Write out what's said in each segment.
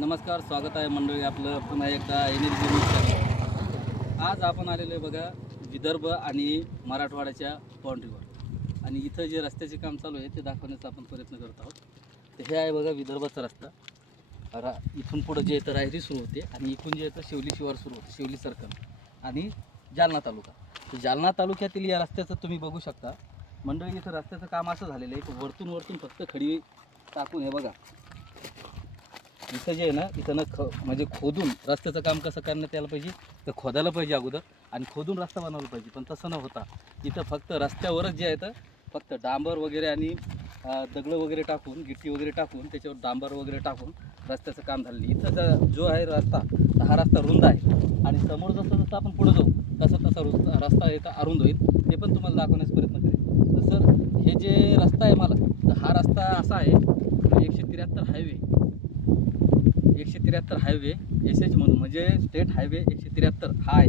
नमस्कार, स्वागत आहे मंडळी आपलं पुन्हा एकदा एनर्जी न्यूजसाठी. आज आपण आलेलो आहे बघा विदर्भ आणि मराठवाड्याच्या बाउंड्रीवर, आणि इथं जे रस्त्याचे काम चालू आहे ते दाखवण्याचा आपण प्रयत्न करत आहोत. तर हे आहे बघा विदर्भाचा रस्ता. इथून पुढं जे येतं रायरी सुरू होते आणि इथून जे येतं शेवली शिवार सुरू होते, शेवली सर्कल आणि जालना तालुका. तर जालना तालुक्यातील या रस्त्याचं तुम्ही बघू शकता मंडळी. इथं रस्त्याचं काम असं झालेलं आहे की वरतून फक्त खडी टाकून हे बघा इथं जे आहे ना, इथं ना म्हणजे खोदून रस्त्याचं काम कसं करण्यात यायला पाहिजे, तर खोदायला पाहिजे अगोदर आणि खोदून रस्ता बनवला पाहिजे. पण तसं न होता इथं फक्त रस्त्यावरच जे आहे तर फक्त डांबर वगैरे आणि दगडं वगैरे टाकून, गिट्टी वगैरे टाकून, त्याच्यावर डांबर वगैरे टाकून रस्त्याचं काम झालेलं. इथं जो आहे रस्ता, हा रस्ता रुंद आहे आणि समोर जसं आपण पुढं जाऊ तसा रस्ता येतं अरुंद होईल. ते पण तुम्हाला दाखवण्याचा प्रयत्न करेल. तर सर, हे जे रस्ता आहे मला, तर हा रस्ता असा आहे 173 हायवे एस म्हणून, म्हणजे स्टेट हायवे 173 हा आहे.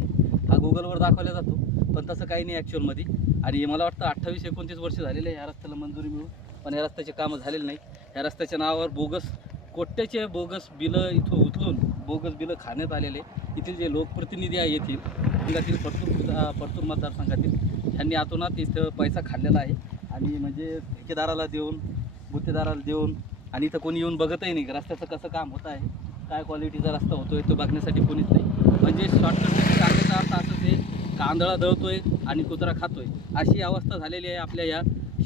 हा गुगलवर दाखवला जातो, पण तसं काही नाही ॲक्च्युअलमध्ये. आणि मला वाटतं 28-29 वर्ष झालेले आहे ह्या रस्त्याला मंजुरी मिळून, पण ह्या रस्त्याचे कामं झालेले नाही. ह्या रस्त्याच्या नावावर कोट्याचे बोगस बिलं इथं उचलून बोगस बिलं खाण्यात आलेले. इथील जे लोकप्रतिनिधी आहे येथील संघातील परतूर मतदारसंघातील, ह्यांनी आतोनात इथं पैसा खाल्लेला आहे. आणि म्हणजे ठेकेदाराला देऊन, गुत्तेदाराला देऊन, आणि इथं कोणी येऊन बघतही नाही रस्त्याचं कसं काम होत आहे, काय क्वालिटीचा रस्ता होतोय तो बघण्यासाठी कोणीच नाही. म्हणजे शॉर्टकटमध्ये सांगायचा अर्थ असंच आहे, कांदळा दळतोय आणि कुत्रा खातोय, अशी अवस्था झालेली आहे आपल्या या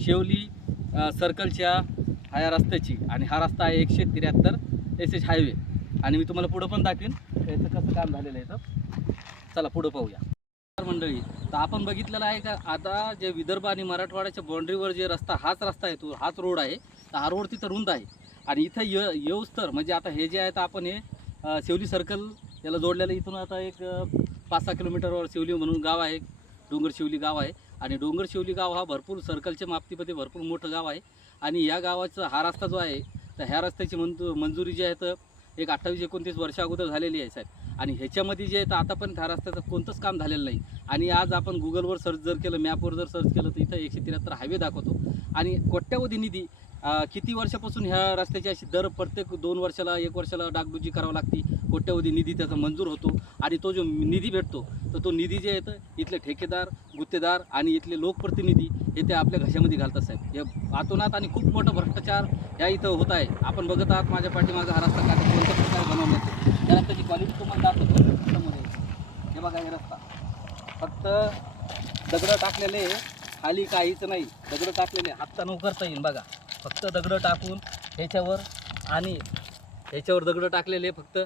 शेवली सर्कलच्या ह्या रस्त्याची. आणि हा रस्ता आहे 173 एस हायवे. आणि मी तुम्हाला पुढं पण दाखवेन याचं कसं काम झालेलं आहे. तर चला पुढं पाहूया मंडळी. तर आपण बघितलेलं आहे का, आता जे विदर्भ आणि मराठवाड्याच्या बाउंड्रीवर जे रस्ता, हाच रस्ता आहे, हाच रोड आहे. तर हा रोड तिथं रुंद आहे आणि इथं येऊस तर म्हणजे आता हे जे आहे तर आपण हे शेवली सर्कल याला जोडलेलं. इथून आता एक 5-6 किलोमीटरवर शेवली म्हणून गाव आहे, डोंगर शेवली गाव आहे. आणि डोंगर शेवली गाव हा भरपूर सर्कलच्या मापतीमध्ये भरपूर मोठं गाव आहे. आणि या गावाचा हा रस्ता जो आहे, तर ह्या रस्त्याची मंजुरी जी आहे तर एक 28-29 वर्ष अगोदर झालेली आहे साहेब. आणि ह्याच्यामध्ये जे आहे तर आतापर्यंत ह्या रस्त्याचं कोणतंच काम झालेलं नाही. आणि आज आपण गुगलवर सर्च जर केलं, मॅपवर जर सर्च केलं, तर इथं 173 हायवे दाखवतो. आणि कोट्यावधी निधी किती वर्षापासून ह्या रस्त्याची अशी दर प्रत्येक 2 वर्षाला 1 वर्षाला डागडुजी करावं लागते. कोट्यावधी निधी त्याचा मंजूर होतो. आणि तो जो निधी भेटतो, तर तो निधी जे येतं इथले ठेकेदार, गुत्तेदार आणि इथले लोकप्रतिनिधी हे ते आपल्या घशामध्ये घालतात साहेब. हे आतोनात आणि खूप मोठा भ्रष्टाचार ह्या इथं होत आहे. आपण बघत आहात माझ्या पाठीमागं हा रस्ता काय कोणत्या प्रकारे बनवण्यात येतो. त्या रस्त्याची क्वालिटी तुम्हाला दाखवतो समोर. हे बघा, हे रस्ता फक्त दगडं टाकलेले, खाली काहीच नाही. दगडं टाकलेले, हातचा उकरता येईल बघा. फक्त दगडं टाकून ह्याच्यावर, आणि ह्याच्यावर दगडं टाकलेले, फक्त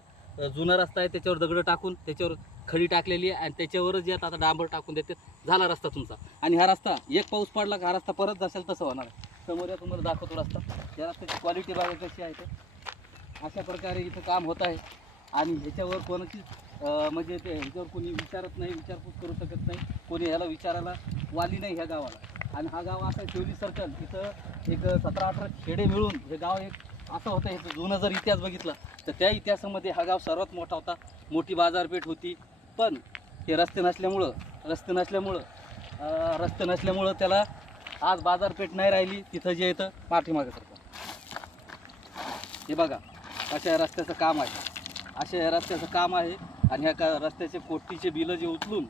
जुना रस्ता आहे त्याच्यावर दगडं टाकून त्याच्यावर खडी टाकलेली आहे आणि त्याच्यावरच जे आता डांबर टाकून देते, झाला रस्ता तुमचा. आणि हा रस्ता एक पाऊस पडला का हा रस्ता परत जासेल तसं होणार. समोर तुम्हाला दाखवतो रस्ता. या रस्त्याची क्वालिटी बघा कशी आहे. तर अशा प्रकारे इथं काम होत आहे. आणि ह्याच्यावर कोणाची म्हणजे ते ह्याच्यावर कोणी विचारत नाही, विचारपूस करू शकत नाही, कोणी ह्याला विचारायला वाली नाही ह्या गावाला. आणि हा गाव असा शेवली सर्कल, इथं एक 17-18 खेडे मिळून हे गाव एक असं होतं. ह्याचं जुनं जर इतिहास बघितला तर त्या इतिहासामध्ये हा गाव सर्वात मोठा होता. मोठी बाजारपेठ होती. पण ते रस्ते नसल्यामुळं त्याला आज बाजारपेठ नाही राहिली. तिथं जे येतं पाठीमागं सरकार, हे बघा अशा या रस्त्याचं काम आहे. आणि ह्या रस्त्याचे कोटीचे बिलं जे उचलून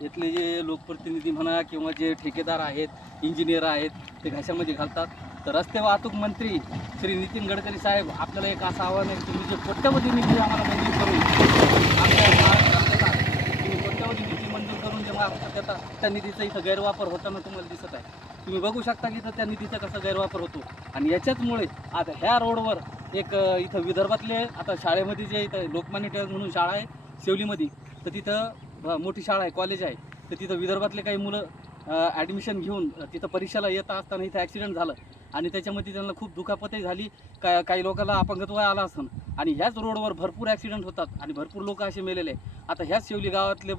इथले जे लोकप्रतिनिधी म्हणा किंवा जे ठेकेदार आहेत, इंजिनियर आहेत, ते घशामध्ये घालतात. तर रस्ते वाहतूक मंत्री श्री नितीन गडकरी साहेब, आपल्याला एक असं आव्हान आहे, तुम्ही जे कोट्यवधी निधी आम्हाला मंजूर करून आपल्या महाराष्ट्रात देतात, तुम्ही कोट्यवधी निधी मंजूर करून जे महाराष्ट्रात देतात, त्या निधीचा इथं गैरवापर होताना तुम्हाला दिसत आहे. तुम्ही बघू शकता की इथं त्या निधीचा कसा गैरवापर होतो. आणि याच्याचमुळे आता ह्या रोडवर एक इथं विदर्भातले, आता शाळेमध्ये जे इथं लोकमान्य टिळक म्हणून शाळा आहे शेवलीमध्ये, तर तिथं मोठी शाळा आहे, कॉलेज आहे. तर तिथं विदर्भातले काही मुलं ॲडमिशन घेऊन तिथं परीक्षेला येत असताना इथं ॲक्सिडेंट झालं आणि त्याच्यामध्ये त्यांना खूप दुखापतही झाली. काही लोकांना अपंगत्व आला असं. आणि ह्याच रोडवर भरपूर ॲक्सिडेंट होतात आणि भरपूर लोक असे मेलेले. आता ह्याच शेवली गावातले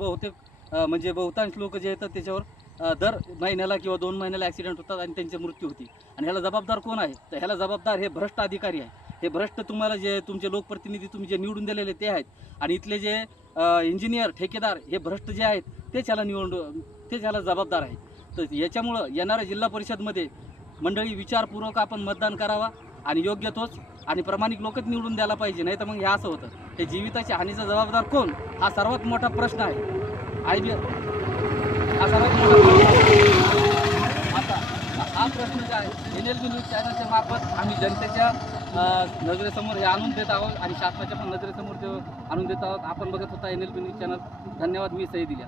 म्हणजे बहुतांश लोक जे येतात त्याच्यावर दर महिन्याला किंवा 2 महिन्याला ॲक्सिडेंट होतात आणि त्यांची मृत्यू होती. आणि ह्याला जबाबदार कोण आहे? तर ह्याला जबाबदार हे भ्रष्ट अधिकारी आहे. हे भ्रष्ट तुम्हाला जे तुमचे लोकप्रतिनिधी तुम्ही जे निवडून दिलेले ते आहेत. आणि इथले जे इंजिनियर, ठेकेदार हे भ्रष्ट जे आहेत तेच ह्याला जबाबदार आहे. तर याच्यामुळं येणाऱ्या जिल्हा परिषदमध्ये मंडळी विचारपूर्वक आपण मतदान करावा. आणि योग्य तोच आणि प्रामाणिक लोकच निवडून द्यायला पाहिजे. नाही तर मग हे असं होतं, हे जीविताची हानीचा जबाबदार कोण, हा सर्वात मोठा प्रश्न आहे. हा सर्वात मोठा प्रश्न आहे. आता हा प्रश्न जो आहे NLB न्यूज चॅनलच्या मार्फत आम्ही जनतेच्या नजरेसमोर हे आणून देत आहोत आणि शासनाच्या पण नजरेसमोर ते आणून देत आहोत. आपण बघत होता NLB न्यूज चॅनल. धन्यवाद. मी सई दिल्या.